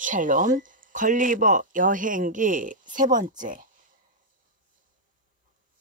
샬롬, 걸리버 여행기 세 번째.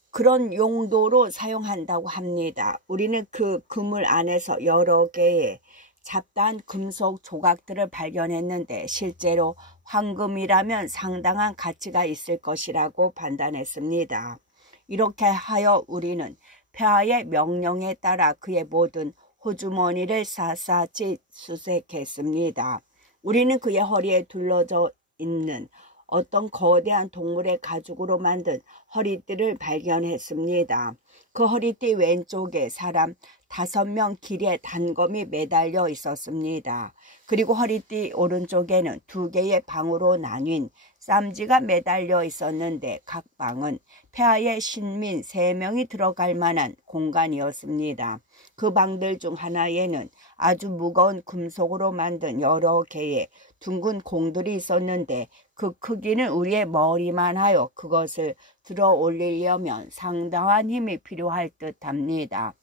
그런 용도로 사용한다고 합니다. 우리는 그 그물 안에서 여러 개의 잡다한 금속 조각들을 발견했는데 실제로 황금이라면 상당한 가치가 있을 것이라고 판단했습니다. 이렇게 하여 우리는 폐하의 명령에 따라 그의 모든 호주머니를 샅샅이 수색했습니다. 우리는 그의 허리에 둘러져 있는 어떤 거대한 동물의 가죽으로 만든 허리띠를 발견했습니다. 그 허리띠 왼쪽에 사람 5명 길이의 단검이 매달려 있었습니다. 그리고 허리띠 오른쪽에는 2개의 방으로 나뉜 쌈지가 매달려 있었는데 각 방은 폐하의 신민 3명이 들어갈 만한 공간이었습니다. 그 방들 중 하나에는 아주 무거운 금속으로 만든 여러 개의 둥근 공들이 있었는데 그 크기는 우리의 머리만 하여 그것을 들어 올리려면 상당한 힘이 필요할 듯합니다.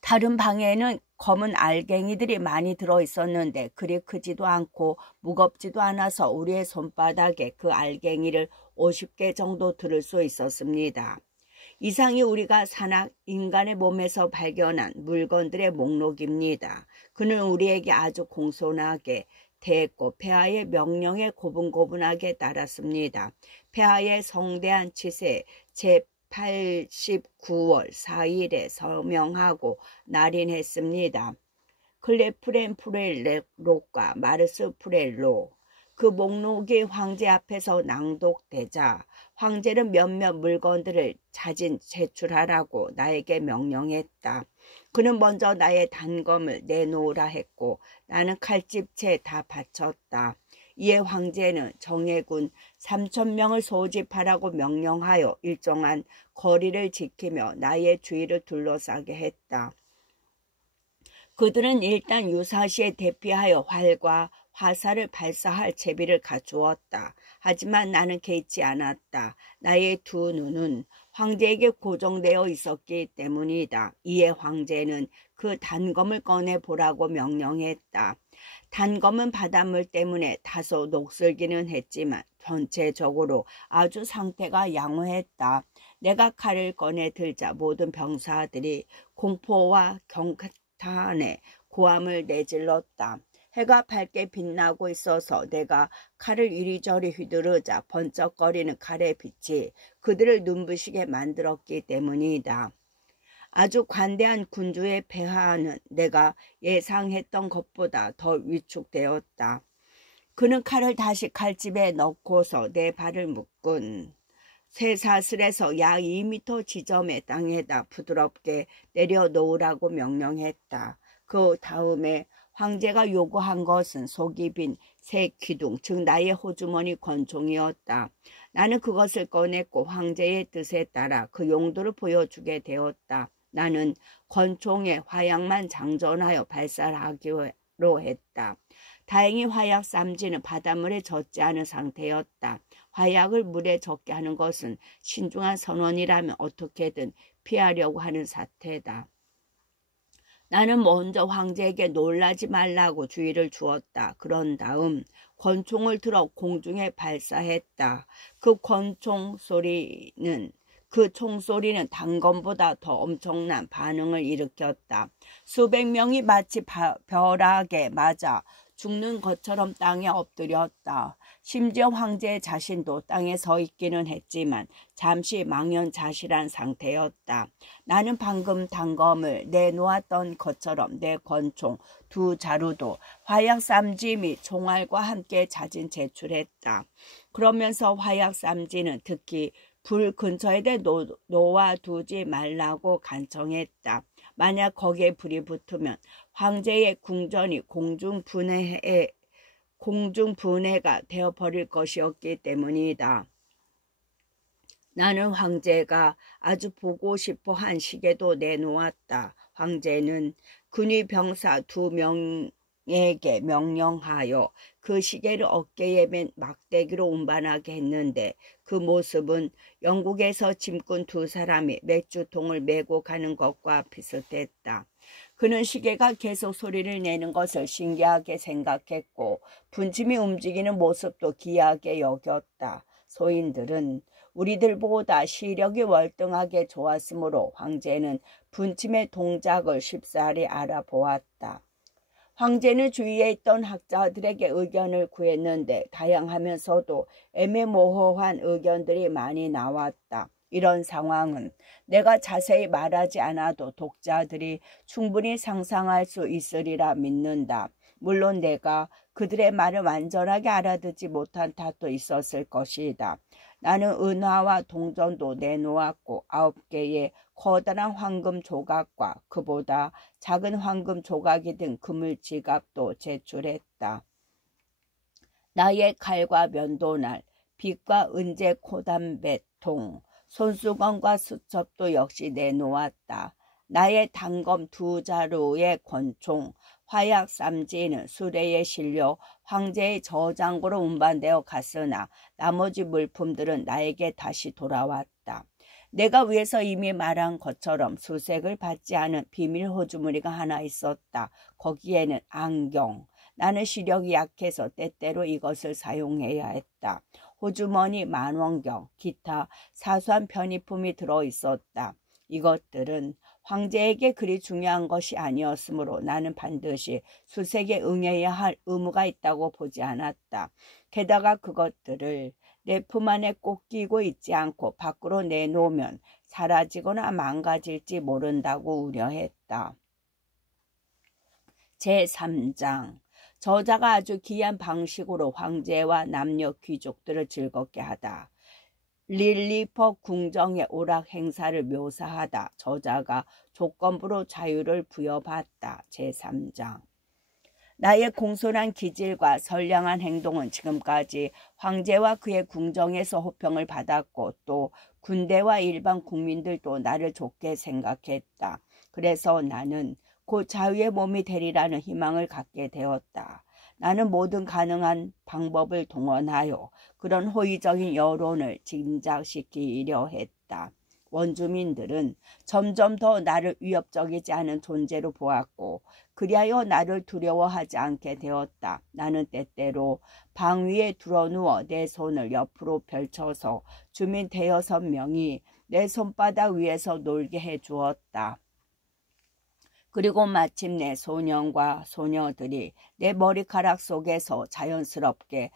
다른 방에는 검은 알갱이들이 많이 들어있었는데 그리 크지도 않고 무겁지도 않아서 우리의 손바닥에 그 알갱이를 50개 정도 들을 수 있었습니다. 이상이 우리가 산악 인간의 몸에서 발견한 물건들의 목록입니다. 그는 우리에게 아주 공손하게 대했고 폐하의 명령에 고분고분하게 따랐습니다. 폐하의 성대한 치세 제89월 4일에 서명하고 날인했습니다. 클레프렌 프렐로과 마르스 프렐로. 그 목록이 황제 앞에서 낭독되자 황제는 몇몇 물건들을 자진 제출하라고 나에게 명령했다. 그는 먼저 나의 단검을 내놓으라 했고 나는 칼집채 다 바쳤다. 이에 황제는 정예군 3,000명을 소집하라고 명령하여 일정한 거리를 지키며 나의 주위를 둘러싸게 했다. 그들은 일단 유사시에 대피하여 활과 화살을 발사할 채비를 갖추었다. 하지만 나는 개의치 않았다. 나의 2 눈은 황제에게 고정되어 있었기 때문이다. 이에 황제는 그 단검을 꺼내보라고 명령했다. 단검은 바닷물 때문에 다소 녹슬기는 했지만 전체적으로 아주 상태가 양호했다. 내가 칼을 꺼내 들자 모든 병사들이 공포와 경탄에 고함을 내질렀다. 해가 밝게 빛나고 있어서 내가 칼을 이리저리 휘두르자 번쩍거리는 칼의 빛이 그들을 눈부시게 만들었기 때문이다. 아주 관대한 군주의 폐하는 내가 예상했던 것보다 더 위축되었다. 그는 칼을 다시 칼집에 넣고서 내 발을 묶은 쇠사슬에서 약 2m 지점의 땅에다 부드럽게 내려놓으라고 명령했다. 그 다음에 황제가 요구한 것은 속이 빈 새 기둥, 즉 나의 호주머니 권총이었다. 나는 그것을 꺼냈고 황제의 뜻에 따라 그 용도를 보여주게 되었다. 나는 권총에 화약만 장전하여 발사하기로 했다. 다행히 화약 쌈지는 바닷물에 젖지 않은 상태였다. 화약을 물에 젖게 하는 것은 신중한 선원이라면 어떻게든 피하려고 하는 사태다. 나는 먼저 황제에게 놀라지 말라고 주의를 주었다. 그런 다음 권총을 들어 공중에 발사했다. 그 총소리는 단검보다 더 엄청난 반응을 일으켰다. 수백 명이 마치 벼락에 맞아 죽는 것처럼 땅에 엎드렸다. 심지어 황제 자신도 땅에 서 있기는 했지만 잠시 망연자실한 상태였다. 나는 방금 단검을 내놓았던 것처럼 내 권총 2 자루도 화약 쌈지 및 총알과 함께 자진 제출했다. 그러면서 화약 쌈지는 특히 불 근처에 놓아두지 말라고 간청했다. 만약 거기에 불이 붙으면 황제의 궁전이 공중분해가 되어버릴 것이었기 때문이다. 나는 황제가 아주 보고 싶어 한 시계도 내놓았다. 황제는 근위 병사 2명에게 명령하여 그 시계를 어깨에 맨 막대기로 운반하게 했는데 그 모습은 영국에서 짐꾼 2 사람이 맥주통을 메고 가는 것과 비슷했다. 그는 시계가 계속 소리를 내는 것을 신기하게 생각했고 분침이 움직이는 모습도 기이하게 여겼다. 소인들은 우리들보다 시력이 월등하게 좋았으므로 황제는 분침의 동작을 쉽사리 알아보았다. 황제는 주위에 있던 학자들에게 의견을 구했는데 다양하면서도 애매모호한 의견들이 많이 나왔다. 이런 상황은 내가 자세히 말하지 않아도 독자들이 충분히 상상할 수 있으리라 믿는다. 물론 내가 그들의 말을 완전하게 알아듣지 못한 탓도 있었을 것이다. 나는 은화와 동전도 내놓았고 9개의 커다란 황금 조각과 그보다 작은 황금 조각이 든 그물 지갑도 제출했다. 나의 칼과 면도날, 빗과 은제 코담배통, 손수건과 수첩도 역시 내놓았다. 나의 단검 2자루의 권총, 화약 쌈지는 수레에 실려 황제의 저장고로 운반되어 갔으나 나머지 물품들은 나에게 다시 돌아왔다. 내가 위에서 이미 말한 것처럼 수색을 받지 않은 비밀 호주머니가 하나 있었다. 거기에는 안경. 나는 시력이 약해서 때때로 이것을 사용해야 했다. 호주머니, 만원경, 기타 사소한 편의품이 들어있었다. 이것들은 황제에게 그리 중요한 것이 아니었으므로 나는 반드시 수색에 응해야 할 의무가 있다고 보지 않았다. 게다가 그것들을 내 품 안에 꼭 끼고 있지 않고 밖으로 내놓으면 사라지거나 망가질지 모른다고 우려했다. 제3장 저자가 아주 기이한 방식으로 황제와 남녀 귀족들을 즐겁게 하다. 릴리퍼 궁정의 오락 행사를 묘사하다. 저자가 조건부로 자유를 부여받다. 제3장 나의 공손한 기질과 선량한 행동은 지금까지 황제와 그의 궁정에서 호평을 받았고 또 군대와 일반 국민들도 나를 좋게 생각했다. 그래서 나는 곧 자유의 몸이 되리라는 희망을 갖게 되었다. 나는 모든 가능한 방법을 동원하여 그런 호의적인 여론을 진작시키려 했다. 원주민들은 점점 더 나를 위협적이지 않은 존재로 보았고 그리하여 나를 두려워하지 않게 되었다. 나는 때때로 방 위에 드러누워 내 손을 옆으로 펼쳐서 주민 5-6명이 내 손바닥 위에서 놀게 해주었다. 그리고 마침내 소년과 소녀들이 내 머리카락 속에서 자연스럽게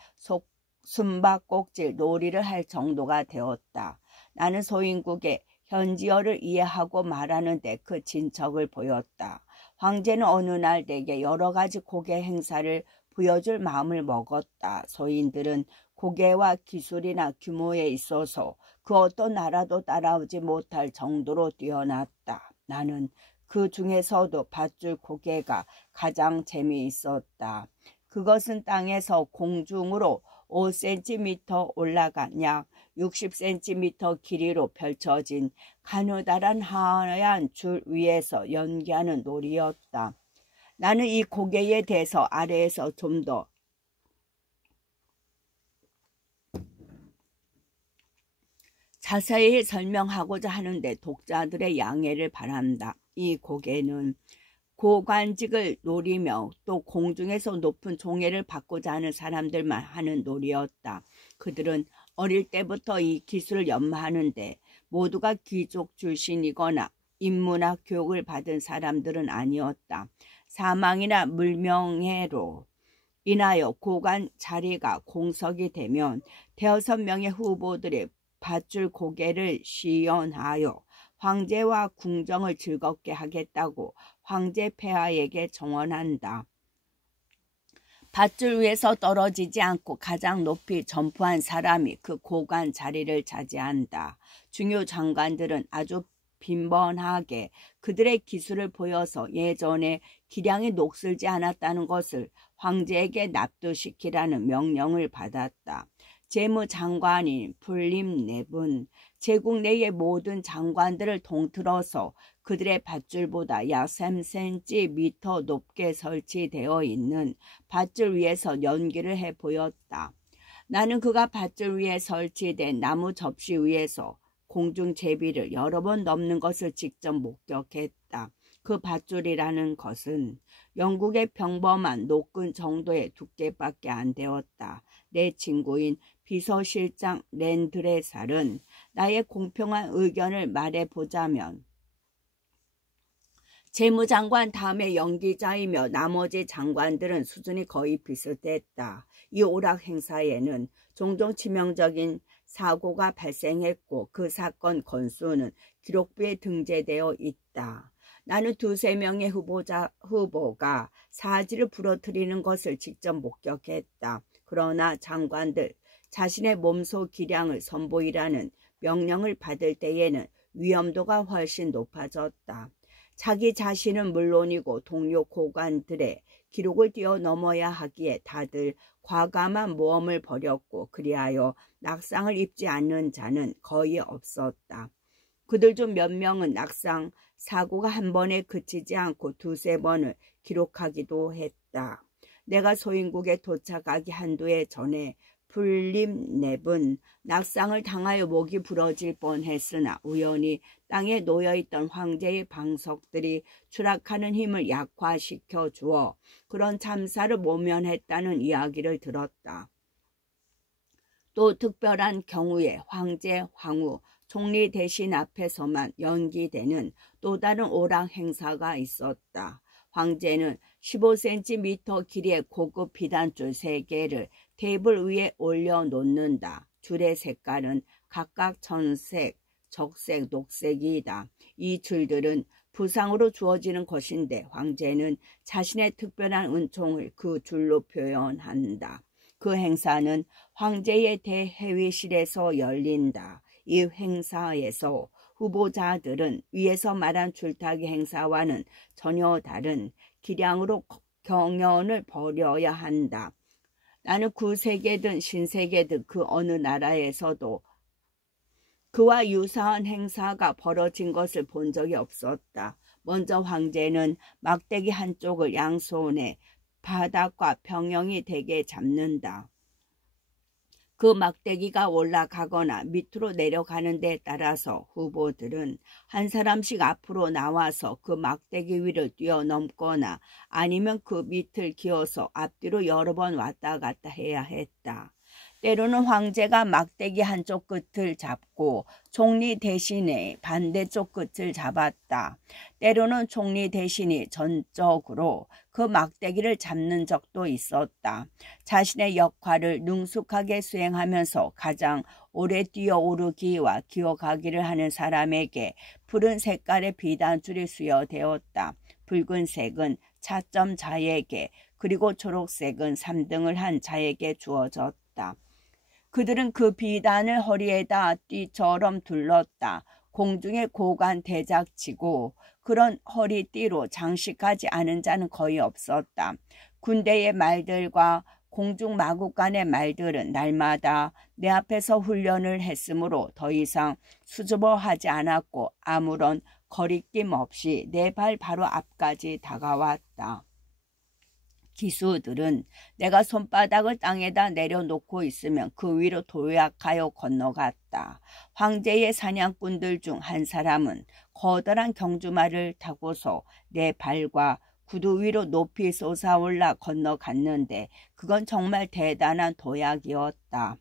숨바꼭질 놀이를 할 정도가 되었다. 나는 소인국의 현지어를 이해하고 말하는데 그 진척을 보였다. 황제는 어느 날 내게 여러 가지 고개 행사를 보여줄 마음을 먹었다. 소인들은 고개와 기술이나 규모에 있어서 그 어떤 나라도 따라오지 못할 정도로 뛰어났다. 나는 그 중에서도 밧줄 고개가 가장 재미있었다. 그것은 땅에서 공중으로 5cm 올라간 약 60cm 길이로 펼쳐진 가느다란 하얀 줄 위에서 연기하는 놀이였다. 나는 이 고개에 대해서 아래에서 좀 더 자세히 설명하고자 하는데 독자들의 양해를 바란다. 이 고개는 고관직을 노리며 또 공중에서 높은 종애를 받고자 하는 사람들만 하는 놀이였다. 그들은 어릴 때부터 이 기술을 연마하는데 모두가 귀족 출신이거나 인문학 교육을 받은 사람들은 아니었다. 사망이나 물명예로 인하여 고관 자리가 공석이 되면 5명의 후보들이 밧줄 고개를 시연하여 황제와 궁정을 즐겁게 하겠다고 황제 폐하에게 정언한다. 밧줄 위에서 떨어지지 않고 가장 높이 점프한 사람이 그 고관 자리를 차지한다. 중요 장관들은 아주 빈번하게 그들의 기술을 보여서 예전에 기량이 녹슬지 않았다는 것을 황제에게 납득시키라는 명령을 받았다. 재무장관인 풀림랩은 제국 내의 모든 장관들을 통틀어서 그들의 밧줄보다 약 3cm 높게 설치되어 있는 밧줄 위에서 연기를 해 보였다. 나는 그가 밧줄 위에 설치된 나무 접시 위에서 공중 제비를 여러 번 넘는 것을 직접 목격했다. 그 밧줄이라는 것은 영국의 평범한 노끈 정도의 두께밖에 안 되었다. 내 친구인 비서실장 랜드레살은 나의 공평한 의견을 말해보자면 재무장관 다음에 연기자이며 나머지 장관들은 수준이 거의 비슷했다. 이 오락 행사에는 종종 치명적인 사고가 발생했고 그 사건 건수는 기록부에 등재되어 있다. 나는 두세 명의 후보가 사지를 부러뜨리는 것을 직접 목격했다. 그러나 장관들 자신의 몸소 기량을 선보이라는 명령을 받을 때에는 위험도가 훨씬 높아졌다. 자기 자신은 물론이고 동료 고관들의 기록을 뛰어넘어야 하기에 다들 과감한 모험을 벌였고 그리하여 낙상을 입지 않는 자는 거의 없었다. 그들 중 몇 명은 낙상 사고가 한 번에 그치지 않고 두세 번을 기록하기도 했다. 내가 소인국에 도착하기 한두 해 전에 풀림랩은 낙상을 당하여 목이 부러질 뻔했으나 우연히 땅에 놓여있던 황제의 방석들이 추락하는 힘을 약화시켜 주어 그런 참사를 모면했다는 이야기를 들었다. 또 특별한 경우에 황제, 황후, 총리 대신 앞에서만 연기되는 또 다른 오락 행사가 있었다. 황제는 15cm 길이의 고급 비단줄 3개를 테이블 위에 올려놓는다. 줄의 색깔은 각각 천색, 적색, 녹색이다. 이 줄들은 부상으로 주어지는 것인데 황제는 자신의 특별한 은총을 그 줄로 표현한다. 그 행사는 황제의 대회의실에서 열린다. 이 행사에서 후보자들은 위에서 말한 줄타기 행사와는 전혀 다른 기량으로 경연을 벌여야 한다. 나는 구세계든 신세계든 그 어느 나라에서도 그와 유사한 행사가 벌어진 것을 본 적이 없었다. 먼저 황제는 막대기 한쪽을 양손에 바닥과 평형이 되게 잡는다. 그 막대기가 올라가거나 밑으로 내려가는 데 따라서 후보들은 한 사람씩 앞으로 나와서 그 막대기 위를 뛰어넘거나 아니면 그 밑을 기어서 앞뒤로 여러 번 왔다 갔다 해야 했다. 때로는 황제가 막대기 한쪽 끝을 잡고 총리 대신에 반대쪽 끝을 잡았다. 때로는 총리 대신이 전적으로 그 막대기를 잡는 적도 있었다. 자신의 역할을 능숙하게 수행하면서 가장 오래 뛰어오르기와 기어가기를 하는 사람에게 푸른 색깔의 비단줄이 수여되었다. 붉은색은 차점 자에게 그리고 초록색은 3등을 한 자에게 주어졌다. 그들은 그 비단을 허리에다 띠처럼 둘렀다. 공중에 고간 대작치고 그런 허리띠로 장식하지 않은 자는 거의 없었다. 군대의 말들과 공중 마국간의 말들은 날마다 내 앞에서 훈련을 했으므로 더 이상 수줍어하지 않았고 아무런 거리낌 없이 내 발 바로 앞까지 다가왔다. 기수들은 내가 손바닥을 땅에다 내려놓고 있으면 그 위로 도약하여 건너갔다. 황제의 사냥꾼들 중 한 사람은 커다란 경주말을 타고서 내 발과 구두 위로 높이 솟아올라 건너갔는데 그건 정말 대단한 도약이었다.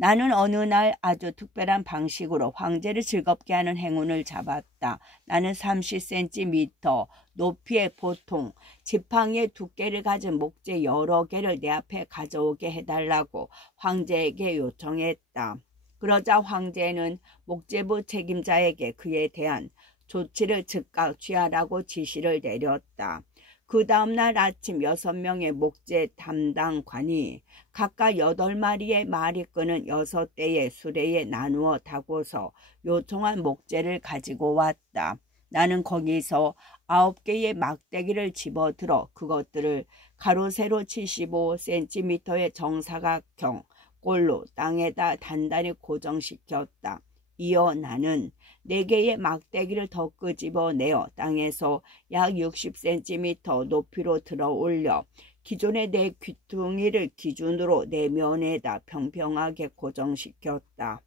나는 어느 날 아주 특별한 방식으로 황제를 즐겁게 하는 행운을 잡았다. 나는 30cm 높이의 보통 지팡이의 두께를 가진 목재 여러 개를 내 앞에 가져오게 해달라고 황제에게 요청했다. 그러자 황제는 목재부 책임자에게 그에 대한 조치를 즉각 취하라고 지시를 내렸다. 그 다음날 아침 6명의 목재 담당관이 각각 8마리의 말이 끄는 6대의 수레에 나누어 타고서 요청한 목재를 가지고 왔다. 나는 거기서 9개의 막대기를 집어들어 그것들을 가로 세로 75cm의 정사각형 꼴로 땅에다 단단히 고정시켰다. 이어 나는 4개의 막대기를 더 끄집어내어 땅에서 약 60cm 높이로 들어 올려 기존의 내 귀퉁이를 기준으로 내 면에다 평평하게 고정시켰다.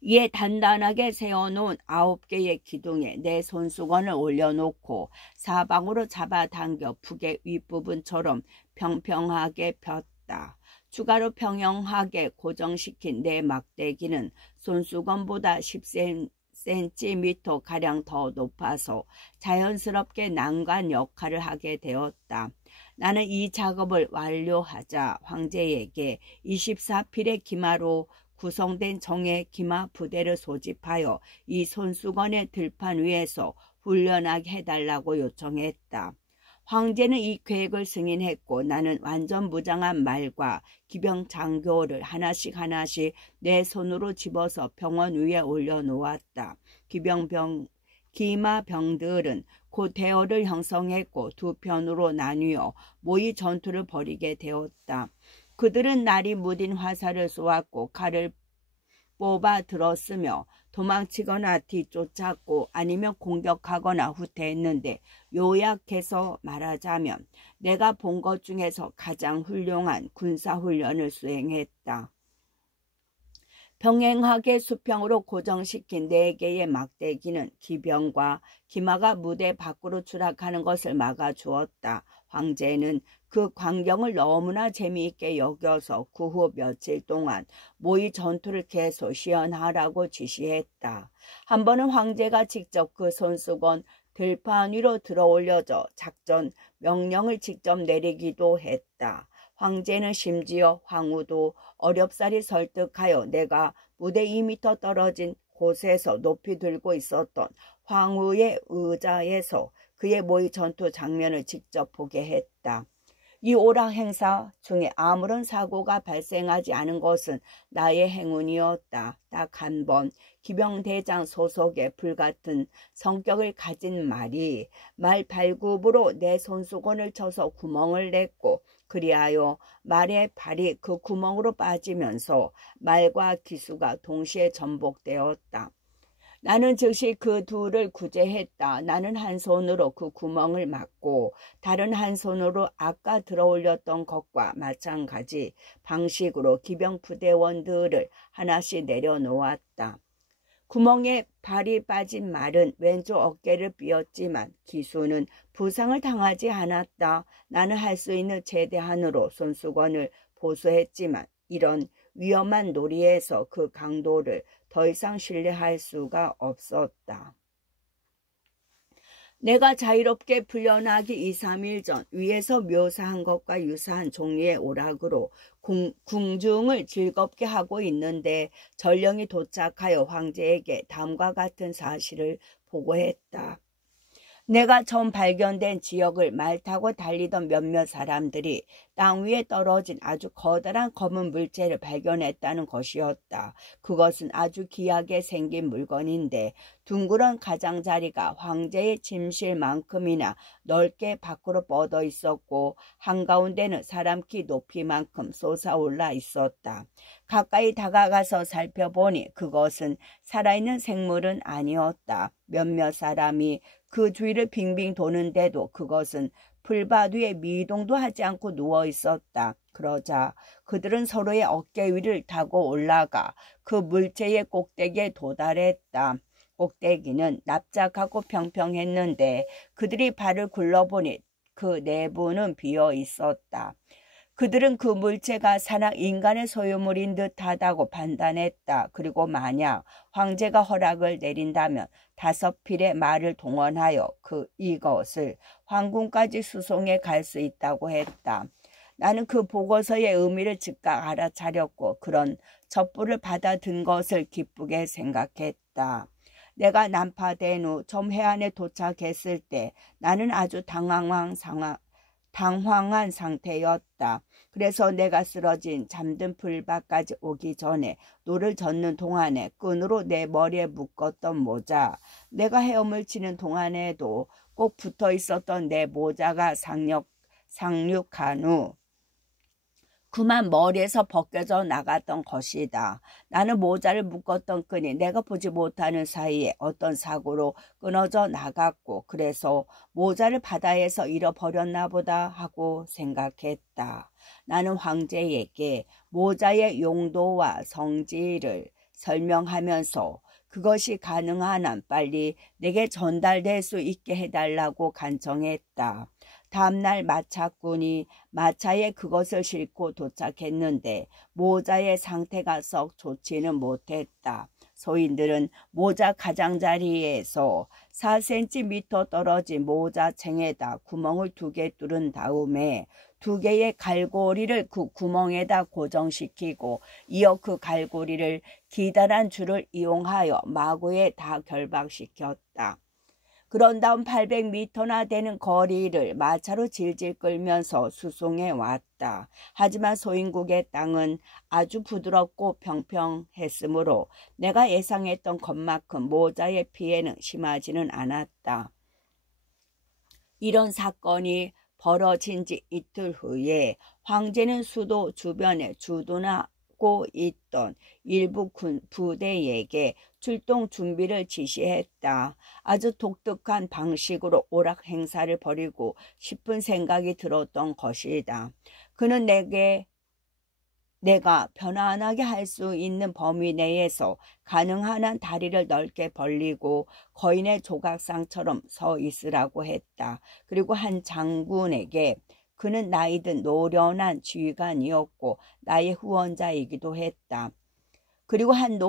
이에 단단하게 세워놓은 9개의 기둥에 내 손수건을 올려놓고 사방으로 잡아당겨 북의 윗부분처럼 평평하게 폈다. 추가로 평형하게 고정시킨 내 막대기는 손수건보다 10cm 가량 더 높아서 자연스럽게 난간 역할을 하게 되었다. 나는 이 작업을 완료하자 황제에게 24필의 기마로 구성된 정예 기마 부대를 소집하여 이 손수건의 들판 위에서 훈련하게 해달라고 요청했다. 황제는 이 계획을 승인했고 나는 완전 무장한 말과 기병 장교를 하나씩 내 손으로 집어서 병원 위에 올려놓았다. 기마병들은 곧 대어를 형성했고 두 편으로 나뉘어 모의 전투를 벌이게 되었다. 그들은 날이 무딘 화살을 쏘았고 칼을 뽑아 들었으며 도망치거나 뒤쫓았고 아니면 공격하거나 후퇴했는데 요약해서 말하자면 내가 본 것 중에서 가장 훌륭한 군사훈련을 수행했다. 병행하게 수평으로 고정시킨 4개의 막대기는 기병과 기마가 무대 밖으로 추락하는 것을 막아주었다. 황제는 그 광경을 너무나 재미있게 여겨서 그 후 며칠 동안 모의 전투를 계속 시연하라고 지시했다. 한 번은 황제가 직접 그 손수건 들판 위로 들어올려져 작전 명령을 직접 내리기도 했다. 황제는 심지어 황후도 어렵사리 설득하여 내가 무대 2m 떨어진 곳에서 높이 들고 있었던 황후의 의자에서 그의 모의 전투 장면을 직접 보게 했다. 이 오락 행사 중에 아무런 사고가 발생하지 않은 것은 나의 행운이었다. 딱 한 번 기병대장 소속의 불같은 성격을 가진 말이 말 발굽으로 내 손수건을 쳐서 구멍을 냈고 그리하여 말의 발이 그 구멍으로 빠지면서 말과 기수가 동시에 전복되었다. 나는 즉시 그 둘을 구제했다. 나는 한 손으로 그 구멍을 막고 다른 한 손으로 아까 들어올렸던 것과 마찬가지 방식으로 기병 부대원들을 하나씩 내려놓았다. 구멍에 발이 빠진 말은 왼쪽 어깨를 삐었지만 기수는 부상을 당하지 않았다. 나는 할 수 있는 최대한으로 손수건을 보수했지만 이런 위험한 놀이에서 그 강도를 더 이상 신뢰할 수가 없었다. 내가 자유롭게 풀려나기 2, 3일 전 위에서 묘사한 것과 유사한 종류의 오락으로 궁중을 즐겁게 하고 있는데 전령이 도착하여 황제에게 다음과 같은 사실을 보고했다. 내가 처음 발견된 지역을 말 타고 달리던 몇몇 사람들이 땅 위에 떨어진 아주 커다란 검은 물체를 발견했다는 것이었다. 그것은 아주 귀하게 생긴 물건인데 둥그런 가장자리가 황제의 침실만큼이나 넓게 밖으로 뻗어 있었고 한가운데는 사람 키 높이만큼 솟아올라 있었다. 가까이 다가가서 살펴보니 그것은 살아있는 생물은 아니었다. 몇몇 사람이 그 주위를 빙빙 도는데도 그것은 풀밭 위에 미동도 하지 않고 누워 있었다. 그러자 그들은 서로의 어깨 위를 타고 올라가 그 물체의 꼭대기에 도달했다. 꼭대기는 납작하고 평평했는데 그들이 발을 굴러보니 그 내부는 비어 있었다. 그들은 그 물체가 산악 인간의 소유물인 듯하다고 판단했다. 그리고 만약 황제가 허락을 내린다면 5필의 말을 동원하여 이것을 황궁까지 수송해 갈 수 있다고 했다. 나는 그 보고서의 의미를 즉각 알아차렸고 그런 첩부를 받아든 것을 기쁘게 생각했다. 내가 난파된 후 좀 해안에 도착했을 때 나는 아주 당황한 상태였다. 그래서 내가 쓰러진 잠든 풀밭까지 오기 전에 노를 젓는 동안에 끈으로 내 머리에 묶었던 모자, 내가 헤엄을 치는 동안에도 꼭 붙어 있었던 내 모자가 상륙한 후 그만 머리에서 벗겨져 나갔던 것이다. 나는 모자를 묶었던 끈이 내가 보지 못하는 사이에 어떤 사고로 끊어져 나갔고 그래서 모자를 바다에서 잃어버렸나 보다 하고 생각했다. 나는 황제에게 모자의 용도와 성질을 설명하면서 그것이 가능한 한 빨리 내게 전달될 수 있게 해달라고 간청했다. 다음날 마차꾼이 마차에 그것을 싣고 도착했는데 모자의 상태가 썩 좋지는 못했다. 소인들은 모자 가장자리에서 4cm 떨어진 모자챙에다 구멍을 2개 뚫은 다음에 2개의 갈고리를 그 구멍에다 고정시키고 이어 그 갈고리를 기다란 줄을 이용하여 마구에 다 결박시켰다. 그런 다음 800m나 되는 거리를 마차로 질질 끌면서 수송해 왔다. 하지만 소인국의 땅은 아주 부드럽고 평평했으므로 내가 예상했던 것만큼 모자의 피해는 심하지는 않았다. 이런 사건이 벌어진 지 이틀 후에 황제는 수도 주변에 주둔하고 있던 일부 군 부대에게 출동 준비를 지시했다. 아주 독특한 방식으로 오락 행사를 벌이고 싶은 생각이 들었던 것이다. 그는 내가 편안하게 할 수 있는 범위 내에서 가능한 한 다리를 넓게 벌리고 거인의 조각상처럼 서 있으라고 했다. 그리고 한 장군에게 그는 나이든 노련한 지휘관이었고 나의 후원자이기도 했다. 그리고 한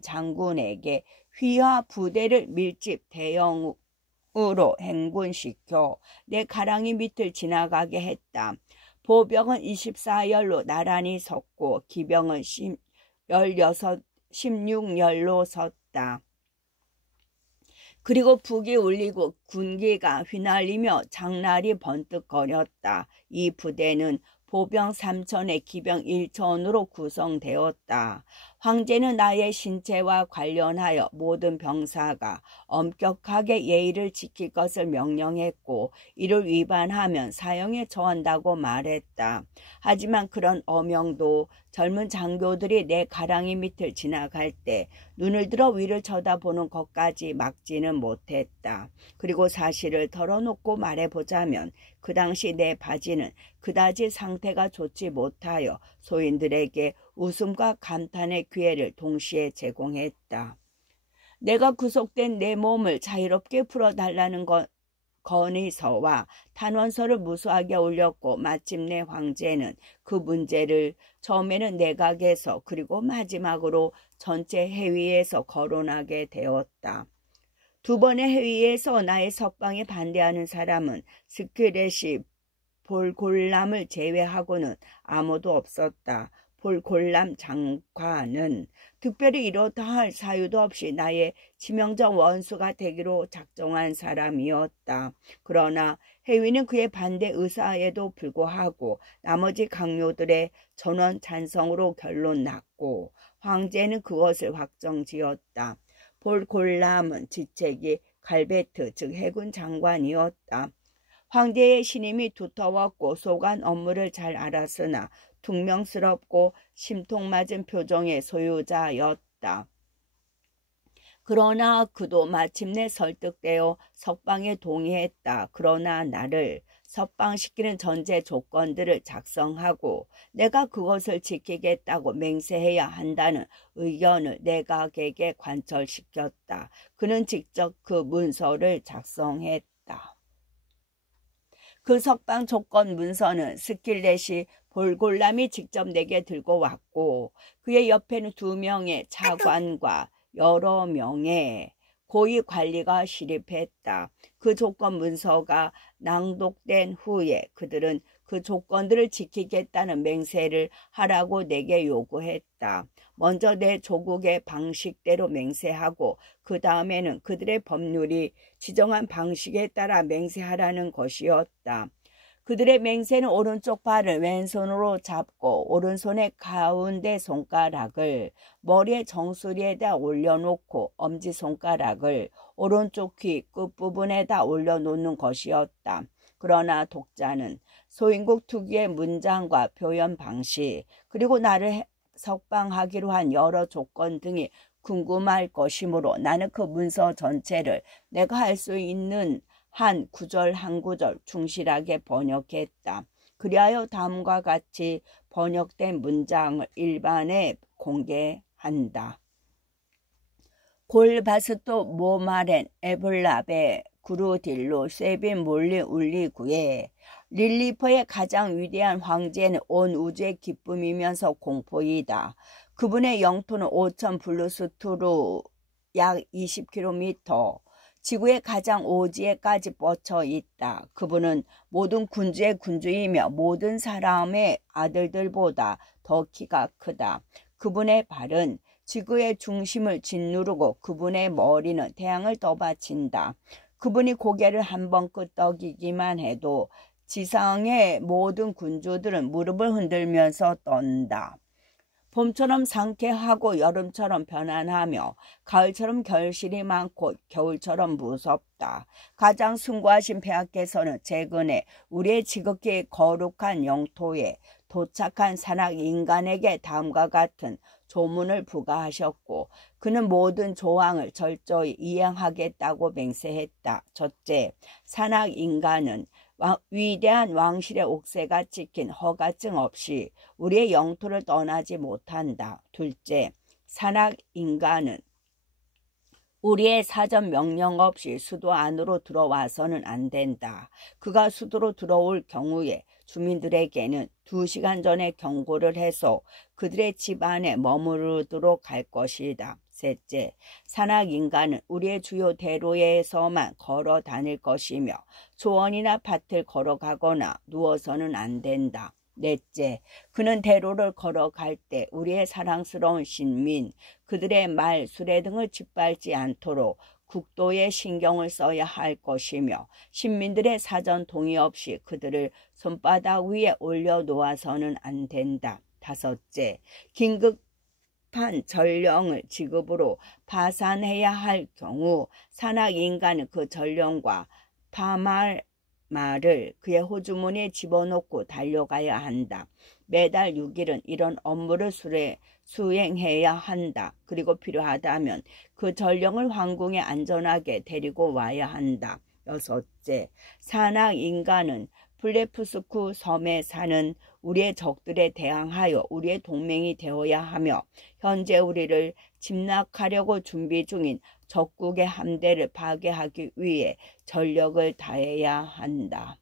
장군에게 휘하 부대를 밀집 대형으로 행군시켜 내 가랑이 밑을 지나가게 했다. 보병은 24열로 나란히 섰고 기병은 16열로 섰다. 그리고 북이 울리고 군기가 휘날리며 장날이 번뜩거렸다. 이 부대는 보병 3천에 기병 1천으로 구성되었다. 황제는 나의 신체와 관련하여 모든 병사가 엄격하게 예의를 지킬 것을 명령했고 이를 위반하면 사형에 처한다고 말했다. 하지만 그런 어명도 젊은 장교들이 내 가랑이 밑을 지나갈 때 눈을 들어 위를 쳐다보는 것까지 막지는 못했다. 그리고 사실을 털어놓고 말해보자면 그 당시 내 바지는 그다지 상태가 좋지 못하여 소인들에게 웃음과 감탄의 기회를 동시에 제공했다. 내가 구속된 내 몸을 자유롭게 풀어달라는 건의서와 탄원서를 무수하게 올렸고 마침내 황제는 그 문제를 처음에는 내각에서 그리고 마지막으로 전체 회의에서 거론하게 되었다. 2번의 회의에서 나의 석방에 반대하는 사람은 스키렛이 볼골람을 제외하고는 아무도 없었다. 볼골람 장관은 특별히 이렇다 할 사유도 없이 나의 치명적 원수가 되기로 작정한 사람이었다. 그러나 회의는 그의 반대 의사에도 불구하고 나머지 강요들의 전원 찬성으로 결론 났고 황제는 그것을 확정지었다. 볼골람은 지책이 갈베트 즉 해군 장관이었다. 황제의 신임이 두터웠고 소관 업무를 잘 알았으나 퉁명스럽고 심통맞은 표정의 소유자였다. 그러나 그도 마침내 설득되어 석방에 동의했다. 그러나 나를 석방시키는 전제 조건들을 작성하고 내가 그것을 지키겠다고 맹세해야 한다는 의견을 내각에게 관철시켰다. 그는 직접 그 문서를 작성했다. 그 석방 조건 문서는 스킬렛이 볼골람이 직접 내게 들고 왔고 그의 옆에는 2명의 차관과 여러 명의 고위 관리가 시립했다. 그 조건 문서가 낭독된 후에 그들은 그 조건들을 지키겠다는 맹세를 하라고 내게 요구했다. 먼저 내 조국의 방식대로 맹세하고 그 다음에는 그들의 법률이 지정한 방식에 따라 맹세하라는 것이었다. 그들의 맹세는 오른쪽 발을 왼손으로 잡고 오른손의 가운데 손가락을 머리의 정수리에다 올려놓고 엄지손가락을 오른쪽 귀 끝부분에다 올려놓는 것이었다. 그러나 독자는 소인국 특유의 문장과 표현 방식 그리고 나를 석방하기로 한 여러 조건 등이 궁금할 것이므로 나는 그 문서 전체를 내가 할 수 있는 한 구절 한 구절 충실하게 번역했다. 그리하여 다음과 같이 번역된 문장을 일반에 공개한다. 골바스토 모마렌 에블라베 구루딜로 세빈 몰리 울리구에 릴리퍼의 가장 위대한 황제는 온 우주의 기쁨이면서 공포이다. 그분의 영토는 5,000 블루스트로 약 20km, 지구의 가장 오지에까지 뻗쳐 있다. 그분은 모든 군주의 군주이며 모든 사람의 아들들보다 더 키가 크다. 그분의 발은 지구의 중심을 짓누르고 그분의 머리는 태양을 떠받친다. 그분이 고개를 한번 끄덕이기만 해도 지상의 모든 군주들은 무릎을 흔들면서 떤다. 봄처럼 상쾌하고 여름처럼 편안하며 가을처럼 결실이 많고 겨울처럼 무섭다. 가장 숭고하신 폐하께서는 최근에 우리의 지극히 거룩한 영토에 도착한 산악 인간에게 다음과 같은 조문을 부과하셨고 그는 모든 조항을 철저히 이행하겠다고 맹세했다. 첫째, 산악 인간은 위대한 왕실의 옥새가 찍힌 허가증 없이 우리의 영토를 떠나지 못한다. 둘째, 산악 인간은 우리의 사전 명령 없이 수도 안으로 들어와서는 안 된다. 그가 수도로 들어올 경우에 주민들에게는 2시간 전에 경고를 해서 그들의 집 안에 머무르도록 할 것이다. 셋째, 산악 인간은 우리의 주요 대로에서만 걸어 다닐 것이며 초원이나 밭을 걸어가거나 누워서는 안 된다. 넷째, 그는 대로를 걸어갈 때 우리의 사랑스러운 신민, 그들의 말, 수레 등을 짓밟지 않도록 국도에 신경을 써야 할 것이며 신민들의 사전 동의 없이 그들을 손바닥 위에 올려놓아서는 안 된다. 다섯째, 긴급한 전령을 지급으로 파산해야 할 경우 산악 인간은 그 전령과 말을 그의 호주머니에 집어넣고 달려가야 한다. 매달 6일은 이런 업무를 수행해야 한다. 그리고 필요하다면 그 전령을 황궁에 안전하게 데리고 와야 한다. 여섯째, 산악 인간은 블레프스쿠 섬에 사는 우리의 적들에 대항하여 우리의 동맹이 되어야 하며 현재 우리를 침략하려고 준비 중인 적국의 함대를 파괴하기 위해 전력을 다해야 한다.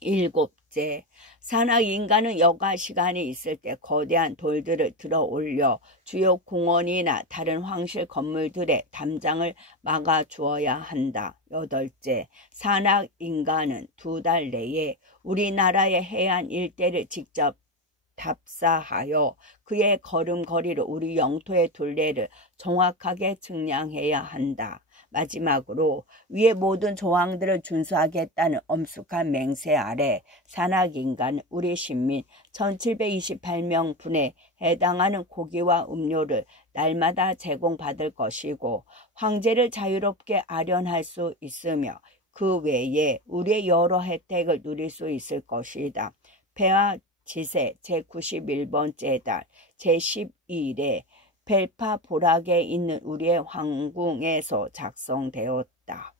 일곱째, 산악 인간은 여가 시간이 있을 때 거대한 돌들을 들어 올려 주요 궁원이나 다른 황실 건물들의 담장을 막아 주어야 한다. 여덟째, 산악 인간은 2달 내에 우리나라의 해안 일대를 직접 답사하여 그의 걸음걸이로 우리 영토의 둘레를 정확하게 측량해야 한다. 마지막으로 위의 모든 조항들을 준수하겠다는 엄숙한 맹세 아래 산악 인간은 우리 신민 1728명분에 해당하는 고기와 음료를 날마다 제공받을 것이고 황제를 자유롭게 아련할 수 있으며 그 외에 우리의 여러 혜택을 누릴 수 있을 것이다. 폐하 지세 제91번째 달 제12일에 벨파 보락에 있는 우리의 황궁에서 작성되었다.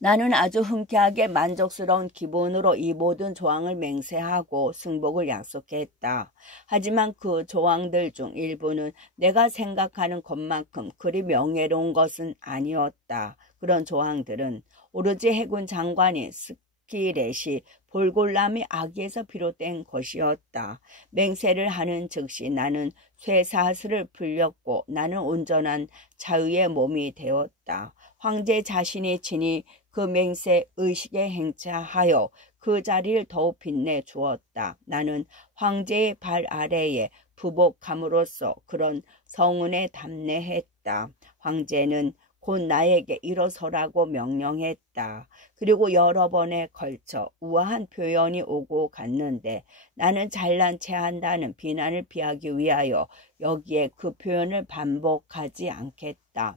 나는 아주 흔쾌하게 만족스러운 기분으로 이 모든 조항을 맹세하고 승복을 약속했다. 하지만 그 조항들 중 일부는 내가 생각하는 것만큼 그리 명예로운 것은 아니었다. 그런 조항들은 오로지 해군 장관인 스키렛이 볼골람이 아기에서 비롯된 것이었다. 맹세를 하는 즉시 나는 쇠사슬을 풀렸고 나는 온전한 자유의 몸이 되었다. 황제 자신이 친히 그 맹세 의식에 행차하여 그 자리를 더욱 빛내 주었다. 나는 황제의 발 아래에 부복함으로써 그런 성은에 담례했다. 황제는 곧 나에게 일어서라고 명령했다. 그리고 여러 번에 걸쳐 우아한 표현이 오고 갔는데 나는 잘난 체 한다는 비난을 피하기 위하여 여기에 그 표현을 반복하지 않겠다.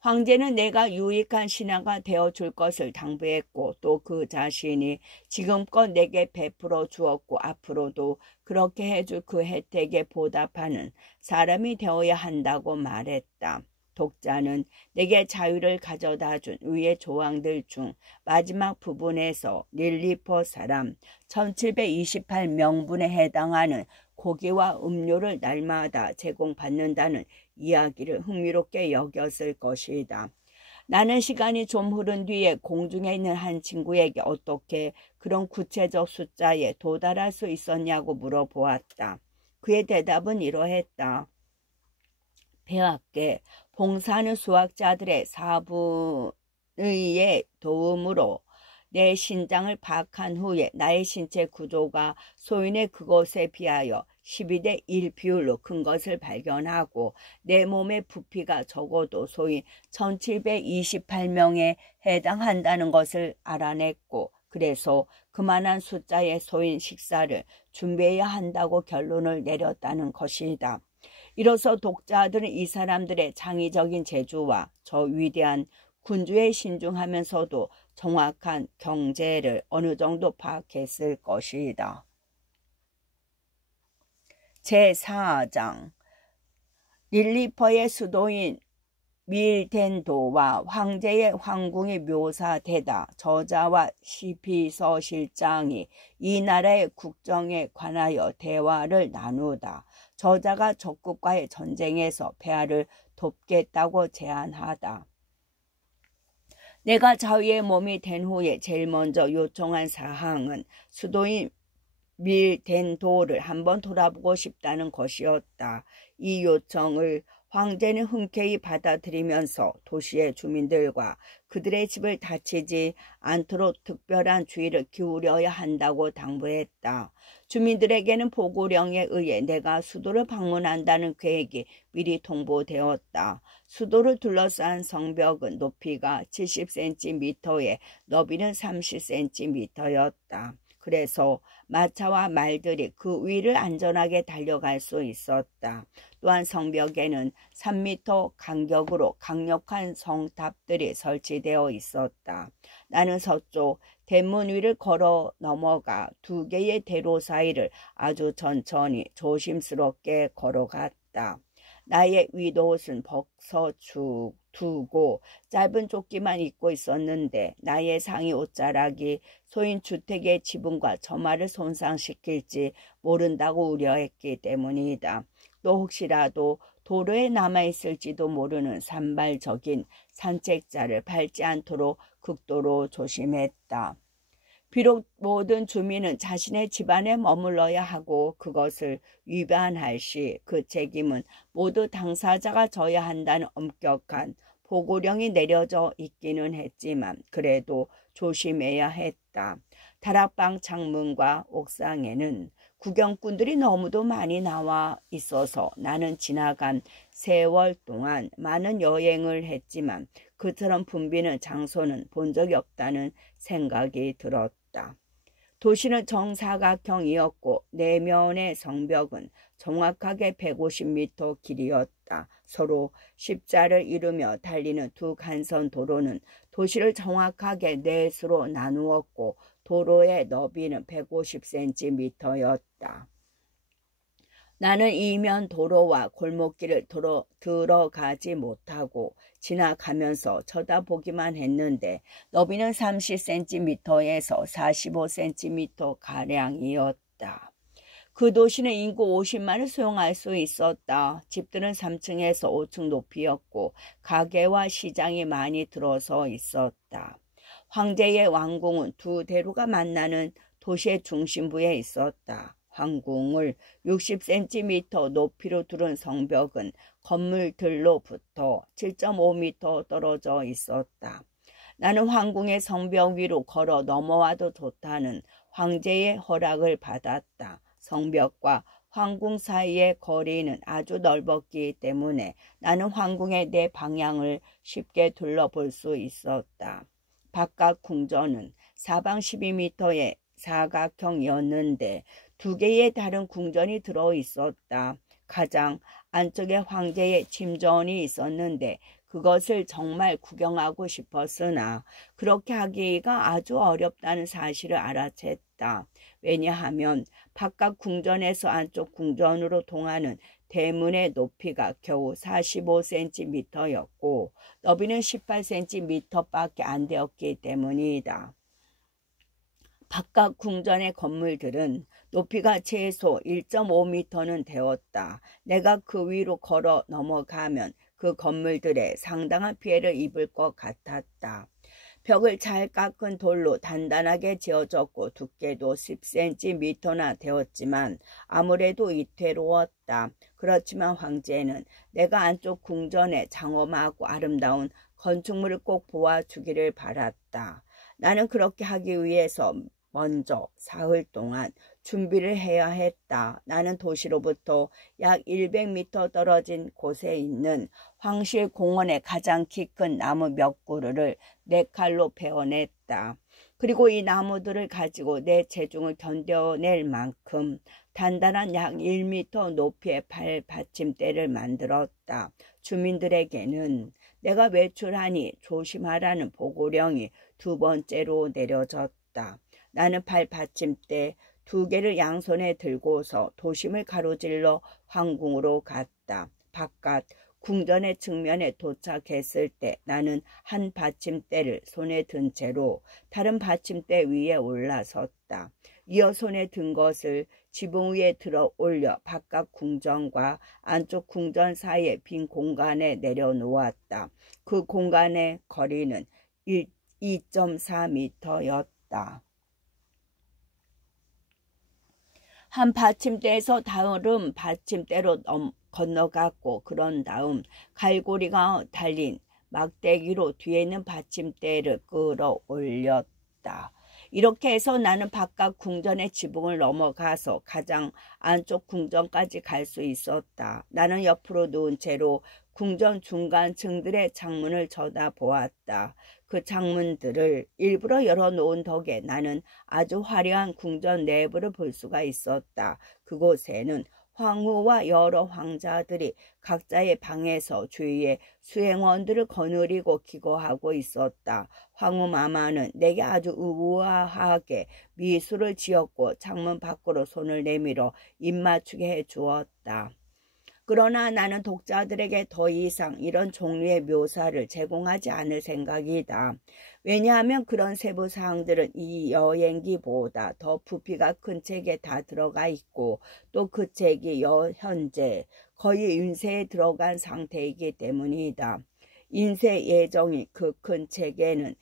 황제는 내가 유익한 신하가 되어줄 것을 당부했고 또 그 자신이 지금껏 내게 베풀어 주었고 앞으로도 그렇게 해줄 그 혜택에 보답하는 사람이 되어야 한다고 말했다. 독자는 내게 자유를 가져다 준 위의 조항들 중 마지막 부분에서 닐리포 사람 1728명분에 해당하는 고기와 음료를 날마다 제공받는다는 이야기를 흥미롭게 여겼을 것이다. 나는 시간이 좀 흐른 뒤에 공중에 있는 한 친구에게 어떻게 그런 구체적 숫자에 도달할 수 있었냐고 물어보았다. 그의 대답은 이러했다. 배합계, 봉사하는 수학자들의 4분의 도움으로 내 신장을 파악한 후에 나의 신체 구조가 소인의 그것에 비하여 12대 1 비율로 큰 것을 발견하고 내 몸의 부피가 적어도 소인 1728명에 해당한다는 것을 알아냈고 그래서 그만한 숫자의 소인 식사를 준비해야 한다고 결론을 내렸다는 것이다. 이로써 독자들은 이 사람들의 창의적인 재주와 저 위대한 군주에 신중하면서도 정확한 경제를 어느 정도 파악했을 것이다. 제4장 닐리퍼의 수도인 밀덴도와 황제의 황궁이 묘사되다 저자와 시피서실장이 이 나라의 국정에 관하여 대화를 나누다 저자가 적국과의 전쟁에서 폐하를 돕겠다고 제안하다. 내가 자위의 몸이 된 후에 제일 먼저 요청한 사항은 수도인 밀덴도를 한번 돌아보고 싶다는 것이었다. 이 요청을 황제는 흔쾌히 받아들이면서 도시의 주민들과 그들의 집을 다치지 않도록 특별한 주의를 기울여야 한다고 당부했다. 주민들에게는 보고령에 의해 내가 수도를 방문한다는 계획이 미리 통보되었다. 수도를 둘러싼 성벽은 높이가 70cm에 너비는 30cm였다. 그래서 마차와 말들이 그 위를 안전하게 달려갈 수 있었다. 또한 성벽에는 3m 간격으로 강력한 성탑들이 설치되어 있었다. 나는 서쪽 대문 위를 걸어 넘어가 두 개의 대로 사이를 아주 천천히 조심스럽게 걸어갔다. 나의 윗옷은 벗어두고 짧은 조끼만 입고 있었는데 나의 상의 옷자락이 소인 주택의 지붕과 처마를 손상시킬지 모른다고 우려했기 때문이다. 또 혹시라도 도로에 남아있을지도 모르는 산발적인 산책자를 밟지 않도록 극도로 조심했다. 비록 모든 주민은 자신의 집안에 머물러야 하고 그것을 위반할 시 그 책임은 모두 당사자가 져야 한다는 엄격한 보고령이 내려져 있기는 했지만 그래도 조심해야 했다. 다락방 창문과 옥상에는 구경꾼들이 너무도 많이 나와 있어서 나는 지나간 세월 동안 많은 여행을 했지만 그처럼 붐비는 장소는 본 적이 없다는 생각이 들었다. 도시는 정사각형이었고 내면의 성벽은 정확하게 150m 길이었다. 서로 십자를 이루며 달리는 두 간선 도로는 도시를 정확하게 넷으로 나누었고 도로의 너비는 150cm였다. 나는 이면 도로와 골목길을 들어가지 못하고 지나가면서 쳐다보기만 했는데 너비는 30cm에서 45cm가량이었다. 그 도시는 인구 50만을 수용할 수 있었다. 집들은 3층에서 5층 높이였고 가게와 시장이 많이 들어서 있었다. 황제의 왕궁은 두 대로가 만나는 도시의 중심부에 있었다. 황궁을 60cm 높이로 두른 성벽은 건물들로부터 7.5m 떨어져 있었다. 나는 황궁의 성벽 위로 걸어 넘어와도 좋다는 황제의 허락을 받았다. 성벽과 황궁 사이의 거리는 아주 넓었기 때문에 나는 황궁의 네 방향을 쉽게 둘러볼 수 있었다. 바깥 궁전은 사방 12m의 사각형이었는데 두 개의 다른 궁전이 들어있었다. 가장 안쪽에 황제의 침전이 있었는데 그것을 정말 구경하고 싶었으나 그렇게 하기가 아주 어렵다는 사실을 알아챘다. 왜냐하면 바깥 궁전에서 안쪽 궁전으로 통하는 대문의 높이가 겨우 45cm였고 너비는 18cm밖에 안 되었기 때문이다. 바깥 궁전의 건물들은 높이가 최소 1.5m는 되었다. 내가 그 위로 걸어 넘어가면 그 건물들에 상당한 피해를 입을 것 같았다. 벽을 잘 깎은 돌로 단단하게 지어졌고 두께도 10cm나 되었지만 아무래도 위태로웠다. 그렇지만 황제는 내가 안쪽 궁전의 장엄하고 아름다운 건축물을 꼭 보아주기를 바랐다. 나는 그렇게 하기 위해서 먼저 사흘 동안 준비를 해야 했다. 나는 도시로부터 약 100m 떨어진 곳에 있는 황실 공원의 가장 키 큰 나무 몇 그루를 내 칼로 베어냈다. 그리고 이 나무들을 가지고 내 체중을 견뎌낼 만큼 단단한 약 1m 높이의 팔 받침대를 만들었다. 주민들에게는 내가 외출하니 조심하라는 보고령이 2번째로 내려졌다. 나는 팔 받침대 2개를 양손에 들고서 도심을 가로질러 황궁으로 갔다. 바깥 궁전의 측면에 도착했을 때 나는 한 받침대를 손에 든 채로 다른 받침대 위에 올라섰다. 이어 손에 든 것을 지붕 위에 들어 올려 바깥 궁전과 안쪽 궁전 사이의 빈 공간에 내려놓았다. 그 공간의 거리는 2.4m였다. 한 받침대에서 다른 받침대로 건너갔고 그런 다음 갈고리가 달린 막대기로 뒤에 있는 받침대를 끌어올렸다. 이렇게 해서 나는 바깥 궁전의 지붕을 넘어가서 가장 안쪽 궁전까지 갈 수 있었다. 나는 옆으로 누운 채로 궁전 중간층들의 창문을 쳐다보았다. 그 창문들을 일부러 열어놓은 덕에 나는 아주 화려한 궁전 내부를 볼 수가 있었다. 그곳에는 황후와 여러 황자들이 각자의 방에서 주위에 수행원들을 거느리고 기거하고 있었다. 황후 마마는 내게 아주 우아하게 미술을 지었고 창문 밖으로 손을 내밀어 입맞추게 해주었다. 그러나 나는 독자들에게 더 이상 이런 종류의 묘사를 제공하지 않을 생각이다. 왜냐하면 그런 세부 사항들은 이 여행기보다 더 부피가 큰 책에 다 들어가 있고 또 그 책이 현재 거의 인쇄에 들어간 상태이기 때문이다. 인쇄 예정인 그 큰 책에는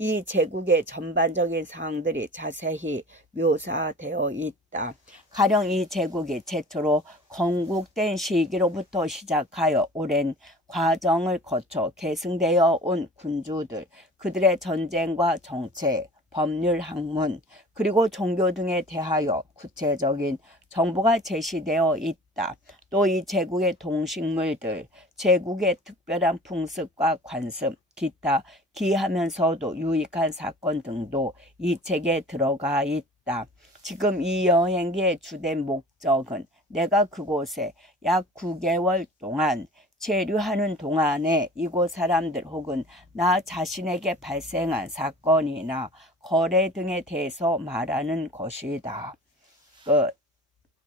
이 제국의 전반적인 사항들이 자세히 묘사되어 있다. 가령 이 제국이 최초로 건국된 시기로부터 시작하여 오랜 과정을 거쳐 계승되어 온 군주들, 그들의 전쟁과 정책, 법률 학문, 그리고 종교 등에 대하여 구체적인 정보가 제시되어 있다. 또 이 제국의 동식물들, 제국의 특별한 풍습과 관습, 기타 기이하면서도 유익한 사건 등도 이 책에 들어가 있다. 지금 이 여행기의 주된 목적은 내가 그곳에 약 9개월 동안 체류하는 동안에 이곳 사람들 혹은 나 자신에게 발생한 사건이나 거래 등에 대해서 말하는 것이다. 끝.